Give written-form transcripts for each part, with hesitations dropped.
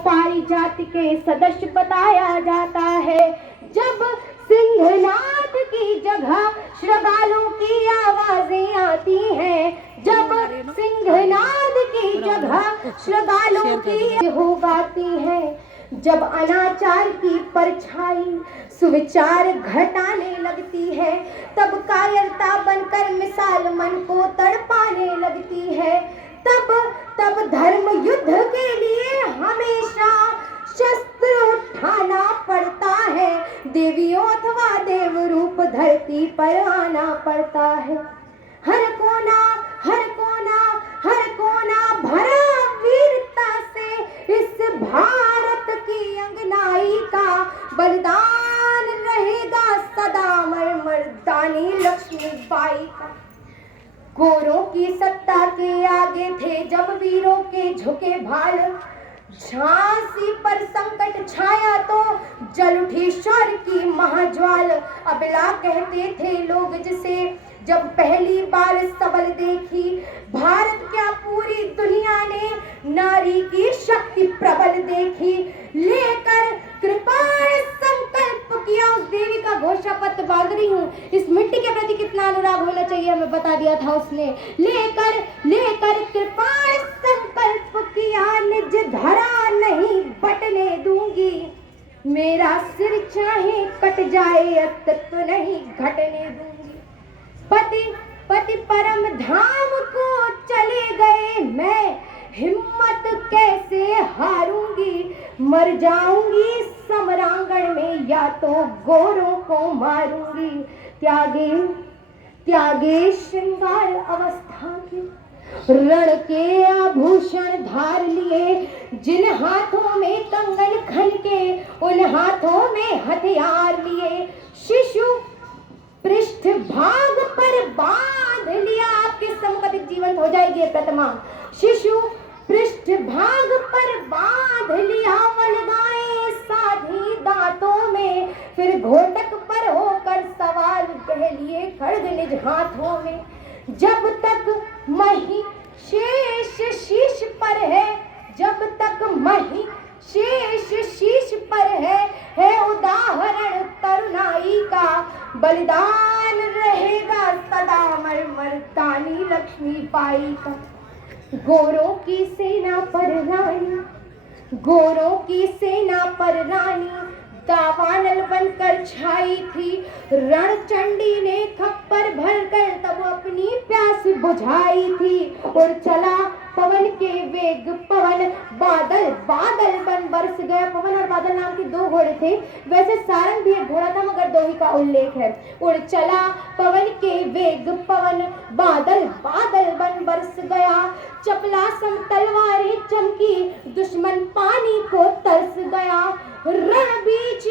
पारिजात के सदस्य बताया जाता है। जब सिंहनाद की जगह श्रगालों की आवाजें आती हैं, जब सिंहनाद की जगह श्रगालों की हो गाती हैं, जब अनाचार की परछाई सुविचार घटाने लगती है, तब कायरता बनकर मिसाल मन को तड़पाने लगती है, तब धर्म युद्ध के लिए हमेशा शस्त्र उठाना पड़ता है, देवियों अथवा देव रूप धरती पर आना पड़ता है। हर कोना हर कोना हर कोना भरा वीरता से इस भारत की अंगनाई का बलिदान रहेगा सदा मर्दानी लक्ष्मीबाई का। गोरों की सत्ता के आगे थे जब वीरों के झुके भाल, झांसी पर संकट छाया तो जल उठी शौर्य की महाज्वाल। अबला कहते थे लोग जिसे जब पहली बार सबल देखी, भारत क्या पूरी दुनिया ने नारी की शक्ति प्रबल देखी। लेकर कृपाण संकल्प किया, उस देवी का घोषा पत्र बांध रही हूँ। इस मिट्टी के प्रति कितना अनुराग होना चाहिए हमें बता दिया था उसने। लेकर कृपाण संकल्प किया, निज धरा नहीं बटने दूंगी, मेरा सिर चाहे कट जाए अस्तित्व नहीं घटने दूंगी। पति परम धाम को चले गए, मैं हिम्मत कैसे हारूंगी, मर जाऊंगी समरांगण में या तो गोरों को मारूंगी। त्यागे श्रृंगार अवस्था के रण के आभूषण धार लिए, जिन हाथों में कंगन खन के उन हाथों में हथियार लिए, शिशु पृष्ठ भाग पर बांध लिया। आपके समुपतिक जीवन हो जाएगी प्रतिमा। शिशु पृष्ठ भाग पर बांध लिया, वल्गाएं साधी दांतों में, फिर घोटक पर होकर सवाल कह लिए खड्ग निज हाथों में। जब तक मही शेष शीश पर है, जब तक मही शेष शीश पर है उदाहरण तरुणाई का, बलिदान रहेगा सदा मर्दानी लक्ष्मीबाई का। गोरों की सेना पर रानी, गोरों की सेना पर रानी दावानल बनकर छाई थी। रणचंडी ने खप्पर भरकर तब अपनी प्यास बुझाई थी। और चला पवन के वेग पवन, बादल बन बरस गया। पवन और बादल नाम के दो घोड़े थे, वैसे सारंग भी एक घोड़ा था मगर दो ही का उल्लेख है। और चला पवन के वेग पवन, बादल बन बरस गया। चपलासम तलवारें चमकी, दुश्मन पानी को तरस गया। रण बीच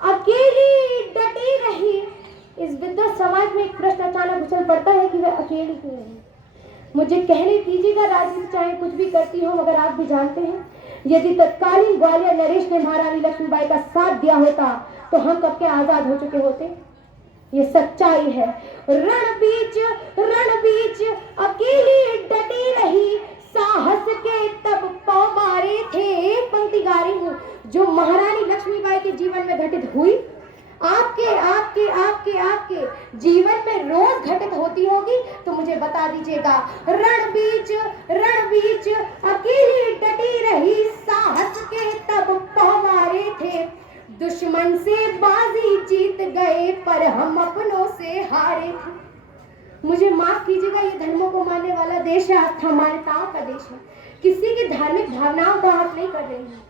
अकेली डटी रही। इस विद्वत समाज में एक प्रश्न अचानक उछल पड़ता है कि वह अकेली क्यों रही। मुझे कहने दीजिएगा, राजनीति चाहे कुछ भी करती हो मगर आप भी जानते हैं, यदि तत्कालीन ग्वालियर नरेश ने महारानी लक्ष्मीबाई का साथ दिया होता तो हम कब के आजाद हो चुके होते। ये सच्चाई है। रण बीच अकेली डटी रही, साहस के तब पांव मारे थे। एक पंक्ति गा रही हूँ जो महारानी लक्ष्मीबाई के जीवन में घटित हुई, आपके जीवन में रोज घटित होती होगी तो मुझे बता दीजिएगा। रण बीच अकेली डटी रही, साहस के तब पांव मारे थे। दुश्मन से बाजी जीत गए पर हम अपनों से हारे थे। मुझे माफ कीजिएगा, ये धर्मों को मानने वाला देश है, आस्था मान्यताओं का देश है। किसी की धार्मिक भावनाओं को आप नहीं कर रही हूँ,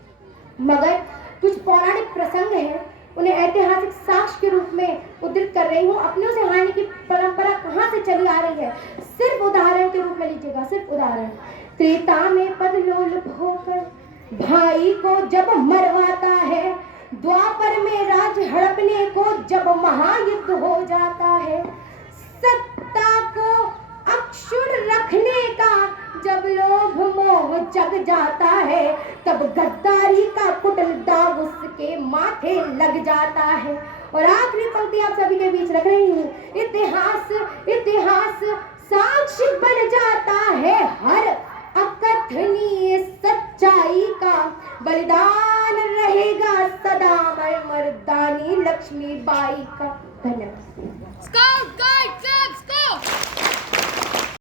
मगर कुछ पौराणिक प्रसंग हैं, उन्हें ऐतिहासिक साक्ष्य के रूप में उद्धृत कर रही हूँ। अपनों से हारने की परंपरा कहाँ से चली आ रही है, सिर्फ उदाहरण के रूप में लीजिएगा, सिर्फ उदाहरण। त्रेता में पदलोलुप होकर भाई को जब मरवाता है, द्वापर में राज हड़पने को जब महायुद्ध हो जाता है, सत्ता को अक्षुण रखने का जब लोभ मोह जग जाता है, तब गद्दारी का कुटिल दाग उसके माथे लग जाता है। और आखिरी पंक्ति आप सभी के बीच रख रही हूँ। इतिहास साक्षी बन जाता है हर अकथनीय सच्चाई सच्चाई का बलिदान रहेगा सदा, मर्दानी लक्ष्मीबाई का। धन्यवाद।